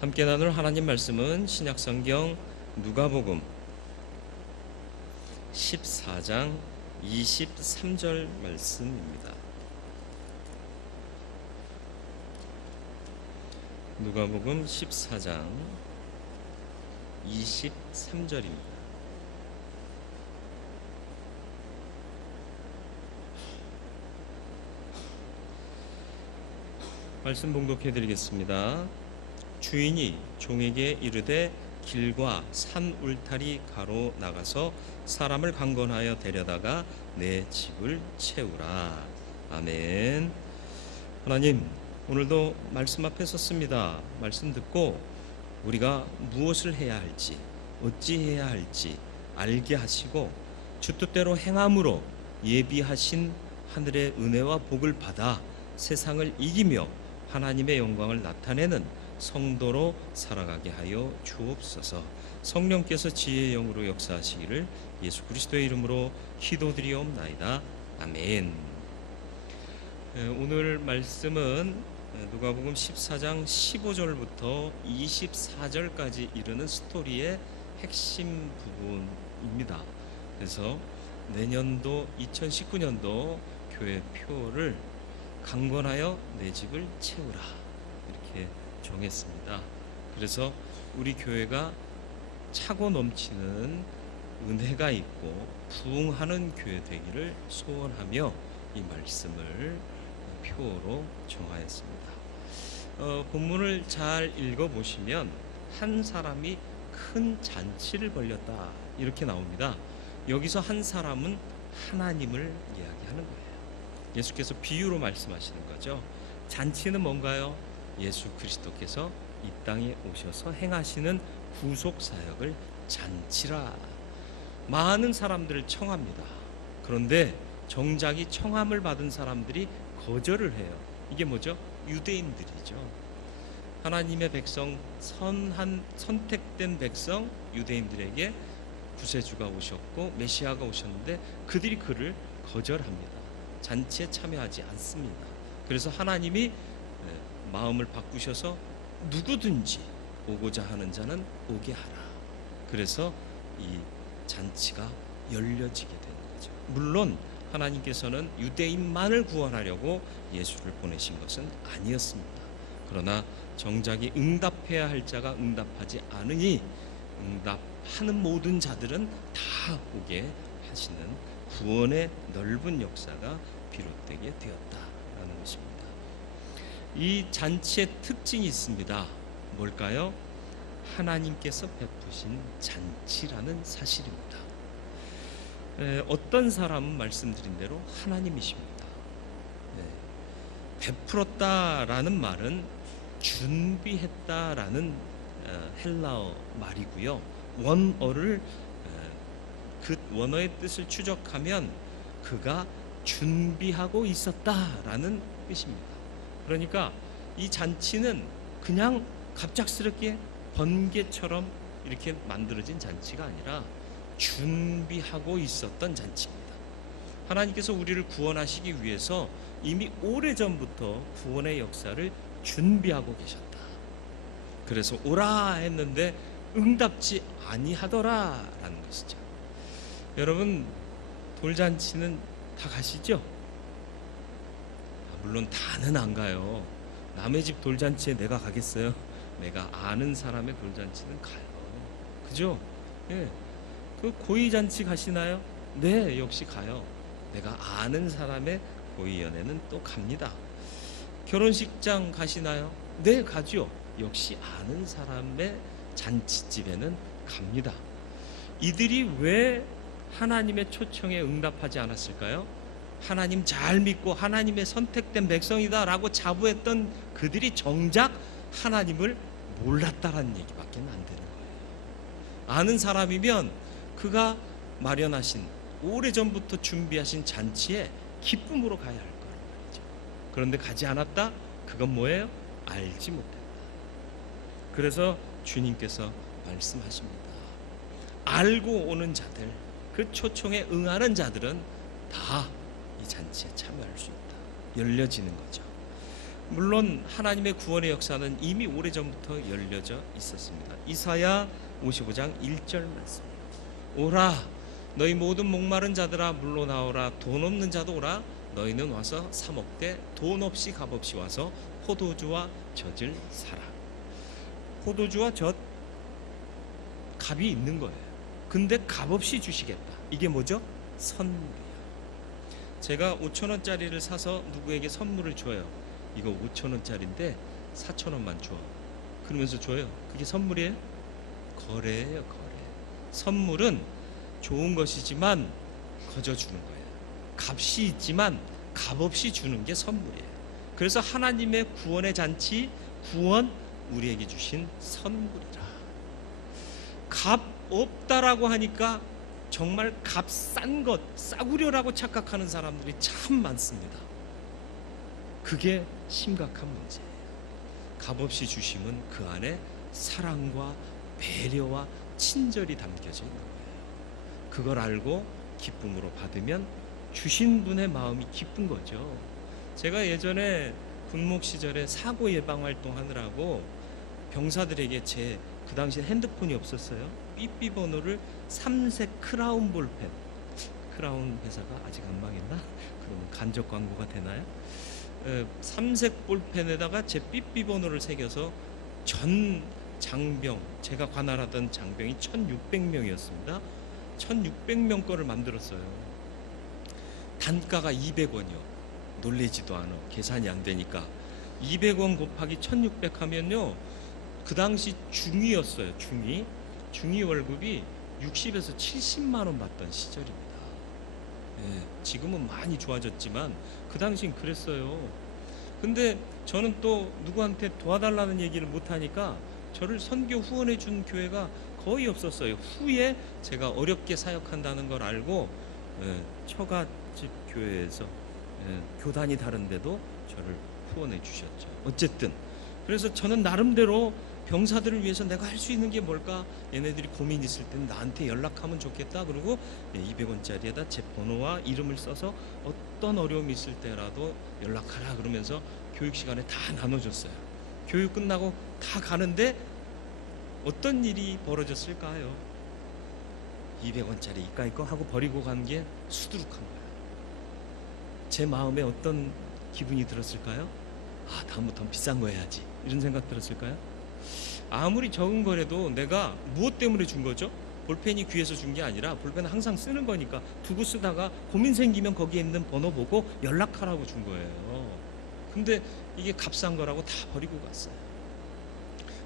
함께 나눌 하나님 말씀은 신약성경 누가복음 14장 23절 말씀입니다. 누가복음 14장 23절입니다. 말씀 봉독해 드리겠습니다. 주인이 종에게 이르되 길과 산 울타리 가로 나가서 사람을 강권하여 데려다가 내 집을 채우라. 아멘. 하나님, 오늘도 말씀 앞에 섰습니다. 말씀 듣고 우리가 무엇을 해야 할지, 어찌해야 할지 알게 하시고 주 뜻대로 행함으로 예비하신 하늘의 은혜와 복을 받아 세상을 이기며 하나님의 영광을 나타내는 성도로 살아가게 하여 주옵소서. 성령께서 지혜의 영으로 역사하시기를 예수 그리스도의 이름으로 기도드리옵나이다. 아멘. 오늘 말씀은 누가복음 14장 15절부터 24절까지 이르는 스토리의 핵심 부분입니다. 그래서 내년도 2019년도 교회 표를 강권하여 내 집을 채우라 이렇게 정했습니다. 그래서 우리 교회가 차고 넘치는 은혜가 있고 부흥하는 교회 되기를 소원하며 이 말씀을 표로 정하였습니다. 본문을 잘 읽어보시면 한 사람이 큰 잔치를 벌였다 이렇게 나옵니다. 여기서 한 사람은 하나님을 이야기하는 거예요. 예수께서 비유로 말씀하시는 거죠. 잔치는 뭔가요? 예수 그리스도께서 이 땅에 오셔서 행하시는 구속 사역을 잔치라. 많은 사람들을 청합니다. 그런데 정작 이 청함을 받은 사람들이 거절을 해요. 이게 뭐죠? 유대인들이죠. 하나님의 백성, 선택된 백성 유대인들에게 구세주가 오셨고 메시아가 오셨는데 그들이 그를 거절합니다. 잔치에 참여하지 않습니다. 그래서 하나님이 마음을 바꾸셔서 누구든지 오고자 하는 자는 오게 하라. 그래서 이 잔치가 열려지게 되는 거죠. 물론 하나님께서는 유대인만을 구원하려고 예수를 보내신 것은 아니었습니다. 그러나 정작이 응답해야 할 자가 응답하지 않으니 응답하는 모든 자들은 다 오게 하시는 구원의 넓은 역사가 비롯되게 되었다라는 것입니다. 이 잔치의 특징이 있습니다. 뭘까요? 하나님께서 베푸신 잔치라는 사실입니다. 어떤 사람은 말씀드린 대로 하나님이십니다. 베풀었다라는 말은 준비했다라는 헬라어 말이고요. 원어를 그 원어의 뜻을 추적하면 그가 준비하고 있었다라는 뜻입니다. 그러니까 이 잔치는 그냥 갑작스럽게 번개처럼 이렇게 만들어진 잔치가 아니라 준비하고 있었던 잔치입니다. 하나님께서 우리를 구원하시기 위해서 이미 오래전부터 구원의 역사를 준비하고 계셨다. 그래서 오라 했는데 응답지 아니하더라라는 것이죠. 여러분, 돌잔치는 다 가시죠? 물론 다는 안 가요. 남의 집 돌잔치에 내가 가겠어요? 내가 아는 사람의 돌잔치는 가요. 그죠? 예. 그 고이잔치 가시나요? 네, 역시 가요. 내가 아는 사람의 고이연애는 또 갑니다. 결혼식장 가시나요? 네, 가죠. 역시 아는 사람의 잔치집에는 갑니다. 이들이 왜 하나님의 초청에 응답하지 않았을까요? 하나님 잘 믿고 하나님의 선택된 백성이다라고 자부했던 그들이 정작 하나님을 몰랐다라는 얘기밖에 안 되는 거예요. 아는 사람이면 그가 마련하신 오래전부터 준비하신 잔치에 기쁨으로 가야 할 거란 말이죠. 그런데 가지 않았다? 그건 뭐예요? 알지 못했다. 그래서 주님께서 말씀하십니다. 알고 오는 자들, 그 초청에 응하는 자들은 다 이 잔치에 참여할 수 있다. 열려지는 거죠. 물론 하나님의 구원의 역사는 이미 오래전부터 열려져 있었습니다. 이사야 55장 1절 말씀. 오라 너희 모든 목마른 자들아 물러나오라. 돈 없는 자도 오라. 너희는 와서 사 먹되 돈 없이 값 없이 와서 포도주와 젖을 사라. 포도주와 젖 값이 있는 거예요. 근데 값 없이 주시겠다. 이게 뭐죠? 선물이에요. 제가 5,000원짜리를 사서 누구에게 선물을 줘요. 이거 5,000원짜리인데 4,000원만 줘. 그러면서 줘요. 그게 선물이에요? 거래예요, 거래. 선물은 좋은 것이지만 거저 주는 거예요. 값이 있지만 값 없이 주는 게 선물이에요. 그래서 하나님의 구원의 잔치, 구원 우리에게 주신 선물이라. 값 없다라고 하니까 정말 값싼 것, 싸구려라고 착각하는 사람들이 참 많습니다. 그게 심각한 문제예요. 값없이 주심은 그 안에 사랑과 배려와 친절이 담겨져 있는 거예요. 그걸 알고 기쁨으로 받으면 주신 분의 마음이 기쁜 거죠. 제가 예전에 군목 시절에 사고 예방 활동하느라고 병사들에게 그 당시에 핸드폰이 없었어요. 삐삐 번호를 삼색 크라운 볼펜, 크라운 회사가 아직 안 망했나? 그러면 간접 광고가 되나요? 삼색 볼펜에다가 제 삐삐 번호를 새겨서 전 장병, 제가 관할하던 장병이 1,600명이었습니다. 1,600명 거를 만들었어요. 단가가 200원이요. 놀래지도 않아. 계산이 안 되니까. 200원 곱하기 1,600 하면요. 그 당시 중위였어요. 중위 월급이 60에서 70만 원 받던 시절입니다. 지금은 많이 좋아졌지만 그 당시엔 그랬어요. 근데 저는 또 누구한테 도와달라는 얘기를 못하니까 저를 선교 후원해 준 교회가 거의 없었어요. 후에 제가 어렵게 사역한다는 걸 알고 처갓집 교회에서 교단이 다른데도 저를 후원해 주셨죠. 어쨌든 그래서 저는 나름대로 병사들을 위해서 내가 할 수 있는 게 뭘까? 얘네들이 고민 있을 땐 나한테 연락하면 좋겠다. 그리고 200원짜리에다 제 번호와 이름을 써서 어떤 어려움이 있을 때라도 연락하라 그러면서 교육 시간에 다 나눠줬어요. 교육 끝나고 다 가는데 어떤 일이 벌어졌을까요? 200원짜리 이까이 거 하고 버리고 간 게 수두룩한 거예요. 제 마음에 어떤 기분이 들었을까요? 아, 다음부터는 비싼 거 해야지. 이런 생각 들었을까요? 아무리 적은 거라도 내가 무엇 때문에 준 거죠? 볼펜이 귀해서 준 게 아니라 볼펜은 항상 쓰는 거니까 두고 쓰다가 고민 생기면 거기에 있는 번호 보고 연락하라고 준 거예요. 근데 이게 값싼 거라고 다 버리고 갔어요.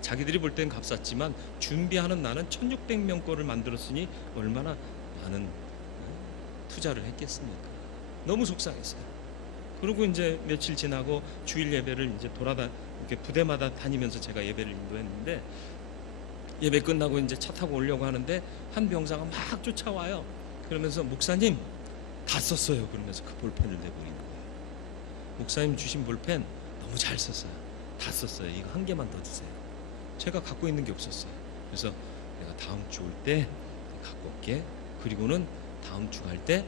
자기들이 볼 땐 값쌌지만 준비하는 나는 1,600명 거를 만들었으니 얼마나 많은 투자를 했겠습니까? 너무 속상했어요. 그리고 이제 며칠 지나고 주일 예배를 이제 이렇게 부대마다 다니면서 제가 예배를 인도했는데 예배 끝나고 이제 차 타고 오려고 하는데 한 병사가 막 쫓아와요. 그러면서 목사님 다 썼어요. 그러면서 그 볼펜을 내보이는 거예요. 목사님 주신 볼펜 너무 잘 썼어요. 다 썼어요. 이거 한 개만 더 주세요. 제가 갖고 있는 게 없었어요. 그래서 내가 다음 주 올 때 갖고 올게. 그리고는 다음 주 갈 때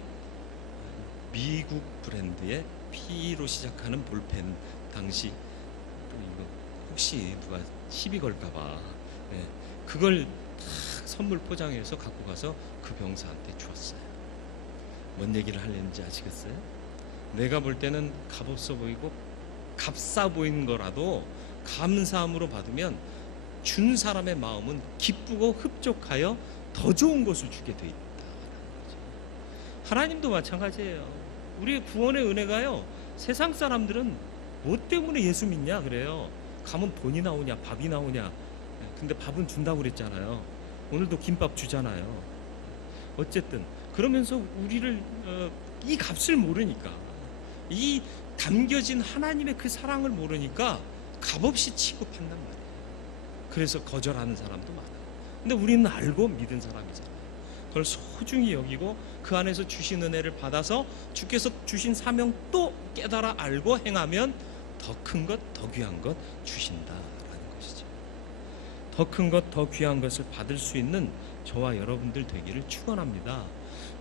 미국 브랜드의 P로 시작하는 볼펜 당시 이거 혹시 누가 시비 걸까봐 그걸 딱 선물 포장해서 갖고 가서 그 병사한테 주었어요. 뭔 얘기를 하려는지 아시겠어요? 내가 볼 때는 값없어 보이고 값싸 보이는 거라도 감사함으로 받으면 준 사람의 마음은 기쁘고 흡족하여 더 좋은 것을 주게 돼 있다는 거죠. 하나님도 마찬가지예요. 우리의 구원의 은혜가요, 세상 사람들은 뭐 때문에 예수 믿냐 그래요. 가면 돈이 나오냐 밥이 나오냐. 근데 밥은 준다고 그랬잖아요. 오늘도 김밥 주잖아요. 어쨌든 그러면서 우리를 이 값을 모르니까, 이 담겨진 하나님의 그 사랑을 모르니까 값없이 취급한단 말이에요. 그래서 거절하는 사람도 많아요. 근데 우리는 알고 믿은 사람이잖아요. 그걸 소중히 여기고 그 안에서 주신 은혜를 받아서 주께서 주신 사명 또 깨달아 알고 행하면 더 큰 것, 더 귀한 것 주신다라는 것이죠. 더 큰 것, 더 귀한 것을 받을 수 있는 저와 여러분들 되기를 축원합니다.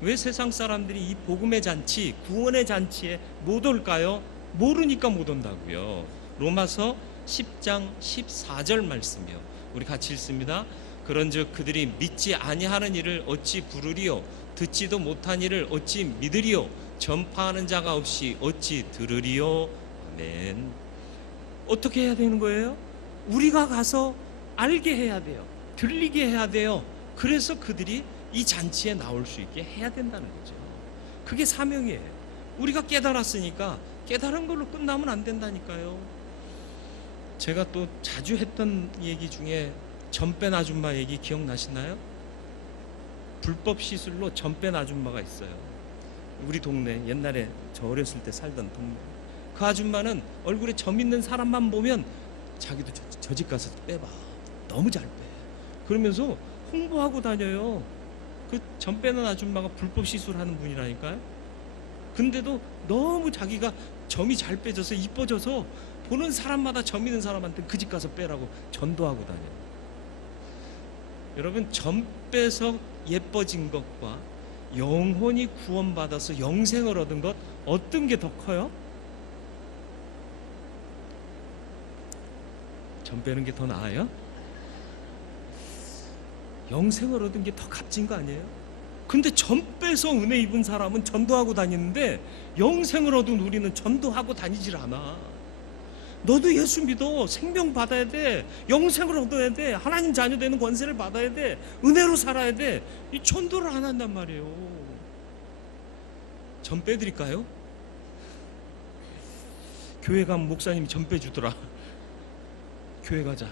왜 세상 사람들이 이 복음의 잔치, 구원의 잔치에 못 올까요? 모르니까 못 온다고요. 로마서 10장 14절 말씀이요. 우리 같이 읽습니다. 그런즉 그들이 믿지 아니하는 일을 어찌 부르리요? 듣지도 못한 일을 어찌 믿으리요? 전파하는 자가 없이 어찌 들으리요? 아멘. 어떻게 해야 되는 거예요? 우리가 가서 알게 해야 돼요. 들리게 해야 돼요. 그래서 그들이 이 잔치에 나올 수 있게 해야 된다는 거죠. 그게 사명이에요. 우리가 깨달았으니까 깨달은 걸로 끝나면 안 된다니까요. 제가 또 자주 했던 얘기 중에 전 뺀 아줌마 얘기 기억나시나요? 불법 시술로 전 뺀 아줌마가 있어요. 우리 동네, 옛날에 저 어렸을 때 살던 동네. 그 아줌마는 얼굴에 점 있는 사람만 보면 자기도 저 집 가서 빼봐. 너무 잘 빼. 그러면서 홍보하고 다녀요. 그 점 빼는 아줌마가 불법 시술하는 분이라니까요. 근데도 너무 자기가 점이 잘 빼져서 이뻐져서 보는 사람마다 점 있는 사람한테 그 집 가서 빼라고 전도하고 다녀요. 여러분, 점 빼서 예뻐진 것과 영혼이 구원받아서 영생을 얻은 것, 어떤 게 더 커요? 점 빼는 게 더 나아요? 영생을 얻은 게 더 값진 거 아니에요? 근데 점 빼서 은혜 입은 사람은 전도하고 다니는데 영생을 얻은 우리는 전도하고 다니질 않아. 너도 예수 믿어. 생명 받아야 돼. 영생을 얻어야 돼. 하나님 자녀 되는 권세를 받아야 돼. 은혜로 살아야 돼. 이 전도를 안 한단 말이에요. 점 빼드릴까요? 교회 가면 목사님이 점 빼주더라. 교회 가자.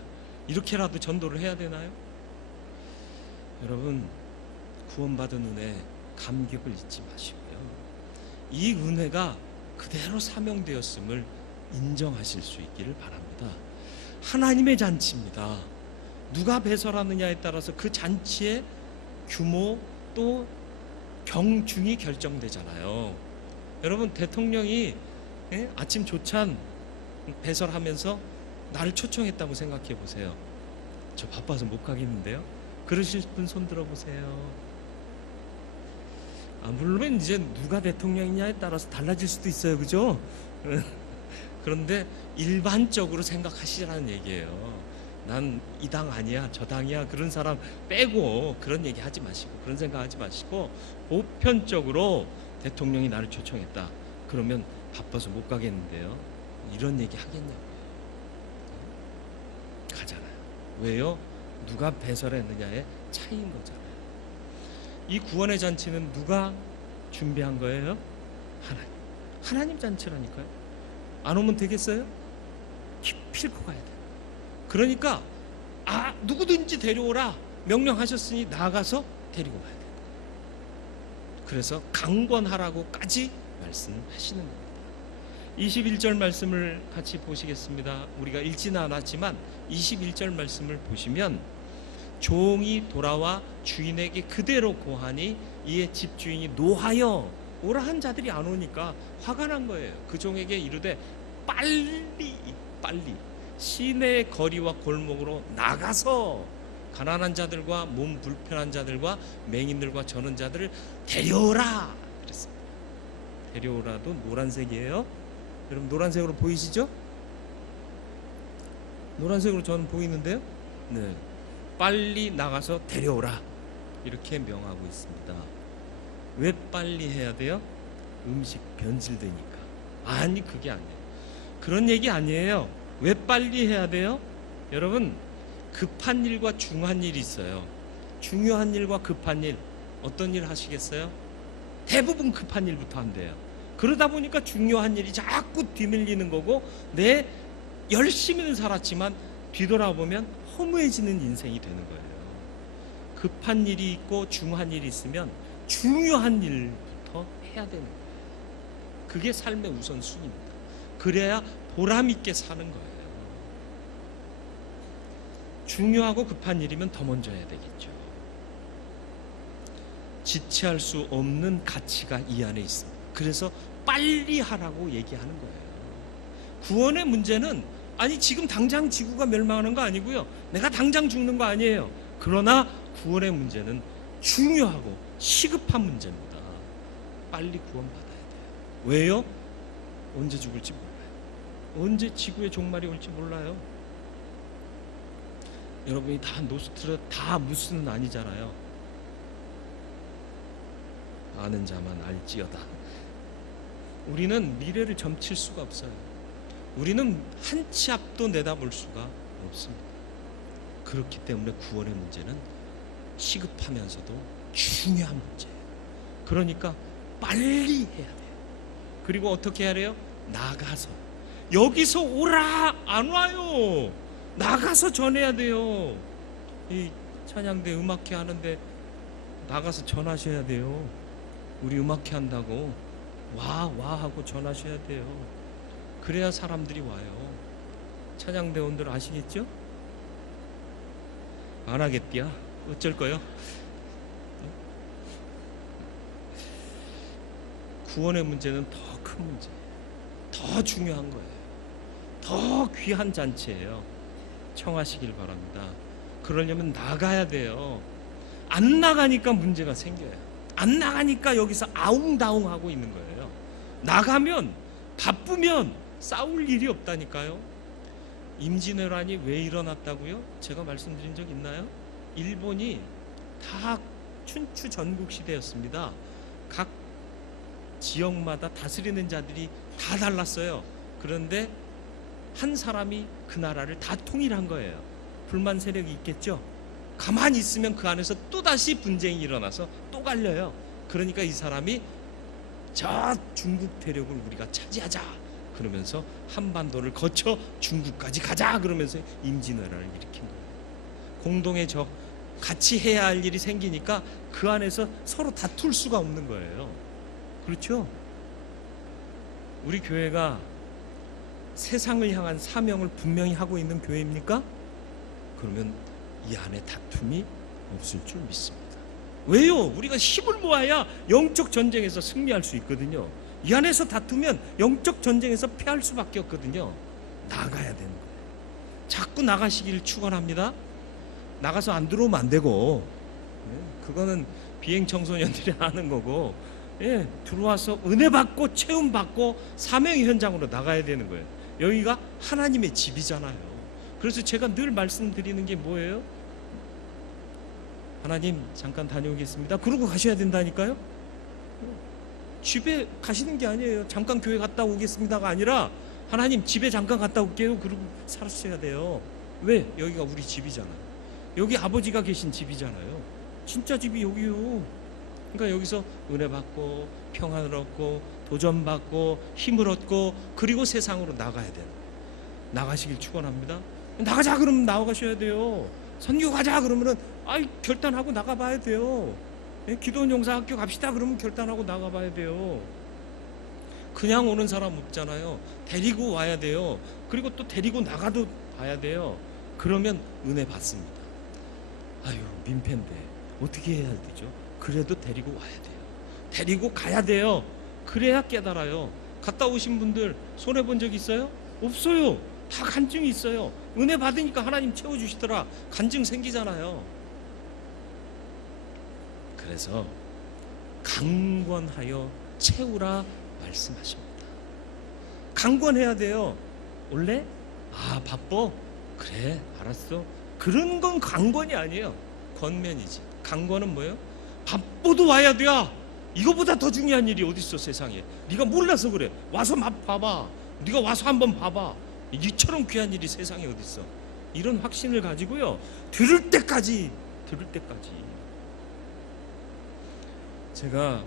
이렇게라도 전도를 해야 되나요? 여러분, 구원받은 은혜 감격을 잊지 마시고요. 이 은혜가 그대로 사명되었음을 인정하실 수 있기를 바랍니다. 하나님의 잔치입니다. 누가 배설하느냐에 따라서 그 잔치의 규모 또 경중이 결정되잖아요. 여러분, 대통령이 아침 조찬 배설하면서 나를 초청했다고 생각해 보세요. 저 바빠서 못 가겠는데요. 그러실 분 손 들어보세요. 물론 이제 누가 대통령이냐에 따라서 달라질 수도 있어요. 그죠? 그런데 일반적으로 생각하시라는 얘기예요. 난 이 당 아니야, 저 당이야, 그런 사람 빼고 그런 얘기 하지 마시고, 그런 생각하지 마시고, 보편적으로 대통령이 나를 초청했다. 그러면 바빠서 못 가겠는데요. 이런 얘기 하겠냐고요. 가잖아요. 왜요? 누가 배설했느냐의 차이인 거잖아요. 이 구원의 잔치는 누가 준비한 거예요? 하나님 잔치라니까요. 안 오면 되겠어요? 기필코 가야 돼요. 그러니까 누구든지 데려오라 명령하셨으니 나가서 데리고 가야 돼요. 그래서 강권하라고까지 말씀하시는 겁니다. 21절 말씀을 같이 보시겠습니다. 우리가 읽지는 않았지만 21절 말씀을 보시면, 종이 돌아와 주인에게 그대로 고하니 이에 집주인이 노하여 오라 한 자들이 안 오니까 화가 난 거예요. 그 종에게 이르되 빨리 시내의 거리와 골목으로 나가서 가난한 자들과 몸 불편한 자들과 맹인들과 저는 자들을 데려오라 그랬습니다. 데려오라도 노란색이에요. 여러분, 노란색으로 보이시죠? 노란색으로 저는 보이는데요. 네, 빨리 나가서 데려오라 이렇게 명하고 있습니다. 왜 빨리 해야 돼요? 음식 변질되니까. 아니, 그게 아니에요. 그런 얘기 아니에요. 왜 빨리 해야 돼요? 여러분, 급한 일과 중요한 일이 있어요. 중요한 일과 급한 일, 어떤 일 하시겠어요? 대부분 급한 일부터 한대요. 그러다 보니까 중요한 일이 자꾸 뒤밀리는 거고, 내 열심히는 살았지만 뒤돌아보면 허무해지는 인생이 되는 거예요. 급한 일이 있고 중요한 일이 있으면 중요한 일부터 해야 되는 거예요. 그게 삶의 우선순위입니다. 그래야 보람 있게 사는 거예요. 중요하고 급한 일이면 더 먼저 해야 되겠죠. 지체할 수 없는 가치가 이 안에 있습니다. 그래서 빨리 하라고 얘기하는 거예요. 구원의 문제는 지금 당장 지구가 멸망하는 거 아니고요. 내가 당장 죽는 거 아니에요. 그러나 구원의 문제는 중요하고 시급한 문제입니다. 빨리 구원받아야 돼요. 왜요? 언제 죽을지 몰라요. 언제 지구의 종말이 올지 몰라요. 여러분이 다 노스트라 다 무스는 아니잖아요. 아는 자만 알지어다. 우리는 미래를 점칠 수가 없어요. 우리는 한 치 앞도 내다볼 수가 없습니다. 그렇기 때문에 구원의 문제는 시급하면서도 중요한 문제예요. 그러니까 빨리 해야 돼요. 그리고 어떻게 해야 돼요? 나가서. 여기서 오라 안 와요. 나가서 전해야 돼요. 이 찬양대 음악회 하는데 나가서 전하셔야 돼요. 우리 음악회 한다고 와 하고 전하셔야 돼요. 그래야 사람들이 와요. 찬양대원들 아시겠죠? 안 하겠디야. 어쩔 거요? 구원의 문제는 더 큰 문제예요. 더 중요한 거예요. 더 귀한 잔치예요. 청하시길 바랍니다. 그러려면 나가야 돼요. 안 나가니까 문제가 생겨요. 안 나가니까 여기서 아웅다웅하고 있는 거예요. 나가면 바쁘면 싸울 일이 없다니까요. 임진왜란이 왜 일어났다고요? 제가 말씀드린 적 있나요? 일본이 다 춘추 전국 시대였습니다. 각 지역마다 다스리는 자들이 다 달랐어요. 그런데 한 사람이 그 나라를 다 통일한 거예요. 불만 세력이 있겠죠? 가만히 있으면 그 안에서 또다시 분쟁이 일어나서 또 갈려요. 그러니까 이 사람이 저 중국 대륙을 우리가 차지하자 그러면서 한반도를 거쳐 중국까지 가자 그러면서 임진왜란을 일으킨 거예요. 공동의 적, 같이 해야 할 일이 생기니까 그 안에서 서로 다툴 수가 없는 거예요. 그렇죠? 우리 교회가 세상을 향한 사명을 분명히 하고 있는 교회입니까? 그러면 이 안에 다툼이 없을 줄 믿습니다. 왜요? 우리가 힘을 모아야 영적 전쟁에서 승리할 수 있거든요. 이 안에서 다투면 영적 전쟁에서 패할 수밖에 없거든요. 나가야 되는 거예요. 자꾸 나가시기를 축원합니다. 나가서 안 들어오면 안 되고, 그거는 비행 청소년들이 하는 거고, 들어와서 은혜 받고 체험 받고 사명의 현장으로 나가야 되는 거예요. 여기가 하나님의 집이잖아요. 그래서 제가 늘 말씀드리는 게 뭐예요? 하나님 잠깐 다녀오겠습니다. 그러고 가셔야 된다니까요. 집에 가시는 게 아니에요. 잠깐 교회 갔다 오겠습니다가 아니라 하나님 집에 잠깐 갔다 올게요. 그러고 살으셔야 돼요. 왜? 여기가 우리 집이잖아요. 여기 아버지가 계신 집이잖아요. 진짜 집이 여기요. 그러니까 여기서 은혜 받고 평안을 얻고 도전 받고 힘을 얻고 그리고 세상으로 나가야 돼요. 나가시길 축원합니다. 나가자 그러면 나가셔야 돼요. 선교 가자 그러면은 결단하고 나가봐야 돼요. 기도원 용사학교 갑시다 그러면 결단하고 나가봐야 돼요. 그냥 오는 사람 없잖아요. 데리고 와야 돼요. 그리고 또 데리고 나가도 봐야 돼요. 그러면 은혜 받습니다. 민폐인데 어떻게 해야 되죠? 그래도 데리고 와야 돼요. 데리고 가야 돼요. 그래야 깨달아요. 갔다 오신 분들 손해본 적 있어요? 없어요. 다 간증이 있어요. 은혜 받으니까 하나님 채워주시더라. 간증 생기잖아요. 그래서 강권하여 채우라 말씀하십니다. 강권해야 돼요. 원래 바빠? 그래 알았어. 그런 건 강권이 아니에요. 권면이지. 강권은 뭐예요? 바빠도 와야 돼. 이거보다 더 중요한 일이 어디 있어 세상에. 네가 몰라서 그래. 와서 봐봐. 네가 와서 한번 봐봐. 이처럼 귀한 일이 세상에 어디 있어. 이런 확신을 가지고요. 들을 때까지. 제가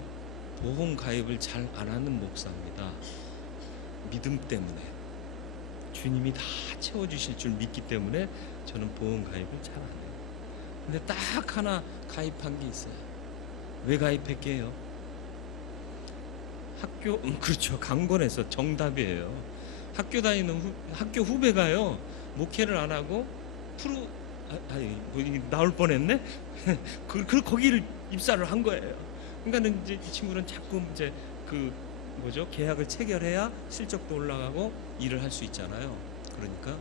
보험 가입을 잘 안 하는 목사입니다. 믿음 때문에. 주님이 다 채워주실 줄 믿기 때문에 저는 보험 가입을 잘 안 해요. 근데 딱 하나 가입한 게 있어요. 왜 가입했게요? 학교 그렇죠. 강권에서 정답이에요. 학교 다니는 학교 후배가요. 목회를 안 하고 나올 뻔했네. 거기를 입사를 한 거예요. 그러니까는 이제 이 친구는 자꾸 이제 계약을 체결해야 실적도 올라가고 일을 할 수 있잖아요. 그러니까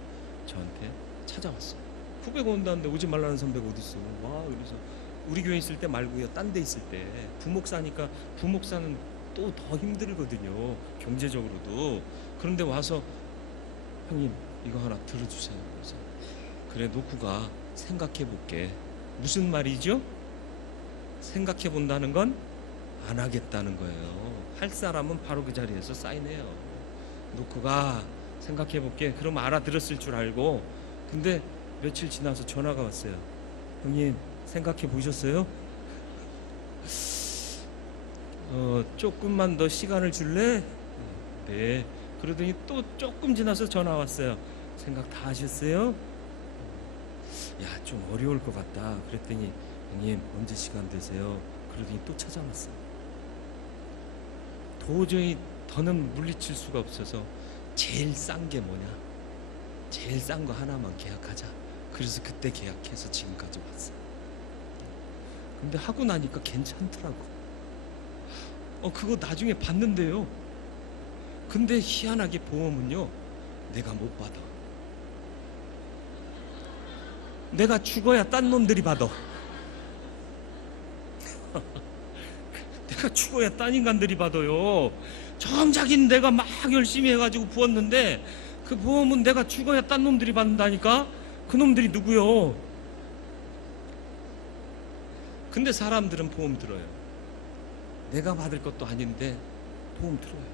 저한테 찾아왔어요. 후배가 온다는데 오지 말라는 선배가 어디 있어? 그래서 우리 교회 있을 때 말고요. 딴 데 있을 때 부목사니까 부목사는 또 더 힘들거든요. 경제적으로도. 그런데 와서 형님 이거 하나 들어주세요. 그래서 그래 놓고 가. 생각해 볼게. 무슨 말이죠? 생각해 본다는 건 안 하겠다는 거예요. 할 사람은 바로 그 자리에서 사인해요. 놓고 가. 생각해 볼게. 그럼 알아들었을 줄 알고. 근데 며칠 지나서 전화가 왔어요. 형님 생각해 보셨어요? 조금만 더 시간을 줄래? 네. 그러더니 또 조금 지나서 전화 왔어요. 생각 다 하셨어요? 야, 좀 어려울 것 같다. 그랬더니 형님 언제 시간 되세요? 그러더니 또 찾아왔어요. 도저히 더는 물리칠 수가 없어서 제일 싼 게 뭐냐? 제일 싼 거 하나만 계약하자. 그래서 그때 계약해서 지금까지 왔어요. 근데 하고 나니까 괜찮더라고. 그거 나중에 받는데요. 근데 희한하게 보험은요, 내가 못 받아. 내가 죽어야 딴 놈들이 받아. 내가 죽어야 딴 인간들이 받아요. 정작인 내가 막 열심히 해가지고 부었는데 그 보험은 내가 죽어야 딴 놈들이 받는다니까. 그 놈들이 누구요? 근데 사람들은 보험 들어요. 내가 받을 것도 아닌데 보험 들어요.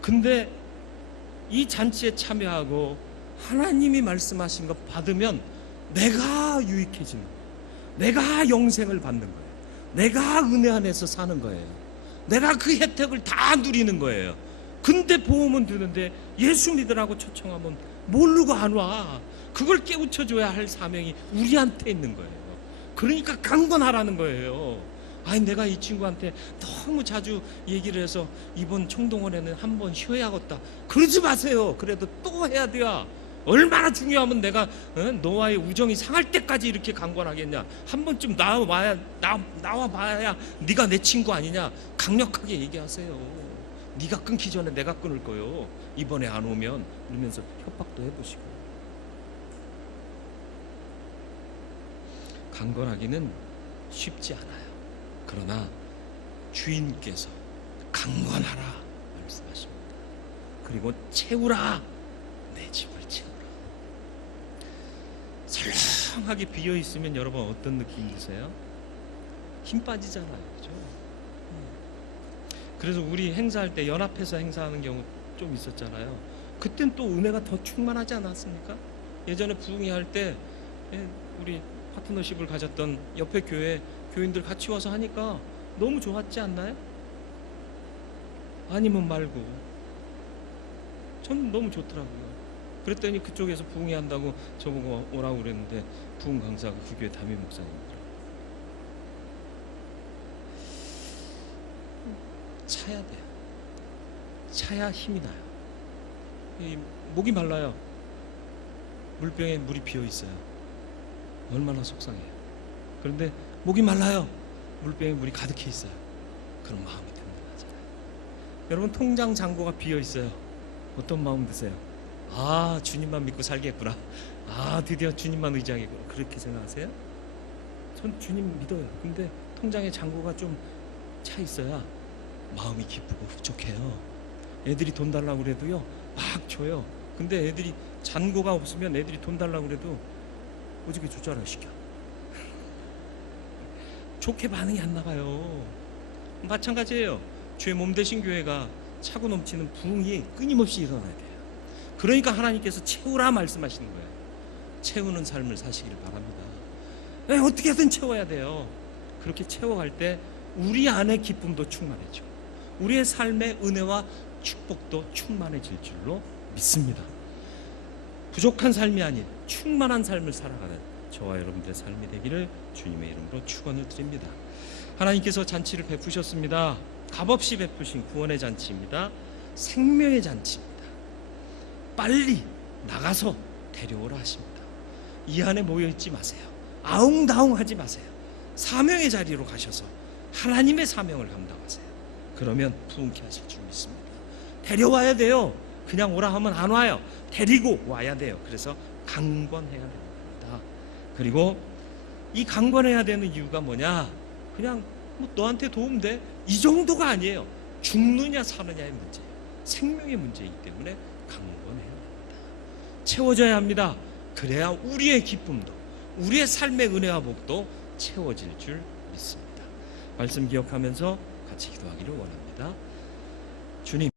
근데 이 잔치에 참여하고 하나님이 말씀하신 거 받으면 내가 유익해지는 거예요. 내가 영생을 받는 거예요. 내가 은혜 안에서 사는 거예요. 내가 그 혜택을 다 누리는 거예요. 근데 보험은 드는데 예수 믿으라고 초청하면 모르고 안 와. 그걸 깨우쳐줘야 할 사명이 우리한테 있는 거예요. 그러니까 강권하라는 거예요. 아니 내가 이 친구한테 너무 자주 얘기를 해서 이번 총동원에는 한번 쉬어야겠다. 그러지 마세요. 그래도 또 해야 돼요. 얼마나 중요하면 내가 너와의 우정이 상할 때까지 이렇게 강권하겠냐. 한 번쯤 나와봐야 네가 내 친구 아니냐. 강력하게 얘기하세요. 네가 끊기 전에 내가 끊을 거요. 이번에 안 오면. 이러면서 협박도 해보시고. 강권하기는 쉽지 않아요. 그러나 주인께서 강권하라 말씀하십니다. 그리고 채우라. 내 집을 채우라. 설렁하게 비어있으면 여러분 어떤 느낌 드세요? 힘 빠지잖아요. 그죠? 그래서 우리 행사할 때 연합해서 행사하는 경우 좀 있었잖아요. 그땐 또 은혜가 더 충만하지 않았습니까? 예전에 부흥회 할 때 우리 파트너십을 가졌던 옆에 교회 교인들 같이 와서 하니까 너무 좋았지 않나요? 아니면 말고. 전 너무 좋더라고요. 그랬더니 그쪽에서 부흥회 한다고 저보고 오라고 그랬는데 부흥 강사가 그 교회 담임 목사님이더라고요. 차야 돼요. 차야 힘이 나요. 목이 말라요. 물병에 물이 비어 있어요. 얼마나 속상해요. 그런데 목이 말라요. 물병에 물이 가득해 있어요. 그런 마음이 든든하잖아요. 여러분 통장 잔고가 비어 있어요. 어떤 마음 드세요? 아, 주님만 믿고 살겠구나. 아, 드디어 주님만 의지하겠구나. 그렇게 생각하세요? 전 주님 믿어요. 근데 통장에 잔고가 좀 차 있어야 마음이 기쁘고 흡족해요. 애들이 돈 달라고 그래도요 막 줘요. 근데 애들이 잔고가 없으면 애들이 돈 달라고 그래도 어저께 줬잖아 시켜. 좋게 반응이 안 나가요. 마찬가지예요. 주의 몸 되신 교회가 차고 넘치는 부흥이 끊임없이 일어나야 돼요. 그러니까 하나님께서 채우라 말씀하시는 거예요. 채우는 삶을 사시기를 바랍니다. 어떻게든 채워야 돼요. 그렇게 채워갈 때 우리 안에 기쁨도 충만해져. 우리의 삶의 은혜와 축복도 충만해질 줄로 믿습니다. 부족한 삶이 아닌 충만한 삶을 살아가는 저와 여러분들의 삶이 되기를 주님의 이름으로 축원을 드립니다. 하나님께서 잔치를 베푸셨습니다. 값없이 베푸신 구원의 잔치입니다. 생명의 잔치입니다. 빨리 나가서 데려오라 하십니다. 이 안에 모여있지 마세요. 아웅다웅하지 마세요. 사명의 자리로 가셔서 하나님의 사명을 감당하세요. 그러면 부흥케 하실 줄 믿습니다. 데려와야 돼요. 그냥 오라 하면 안 와요. 데리고 와야 돼요. 그래서 강권해야 됩니다. 그리고 이 강권해야 되는 이유가 뭐냐? 그냥 뭐 너한테 도움 돼? 이 정도가 아니에요. 죽느냐 사느냐의 문제예요. 생명의 문제이기 때문에 강권해야 됩니다. 채워져야 합니다. 그래야 우리의 기쁨도, 우리의 삶의 은혜와 복도 채워질 줄 믿습니다. 말씀 기억하면서 같이 기도하기를 원합니다. 주님,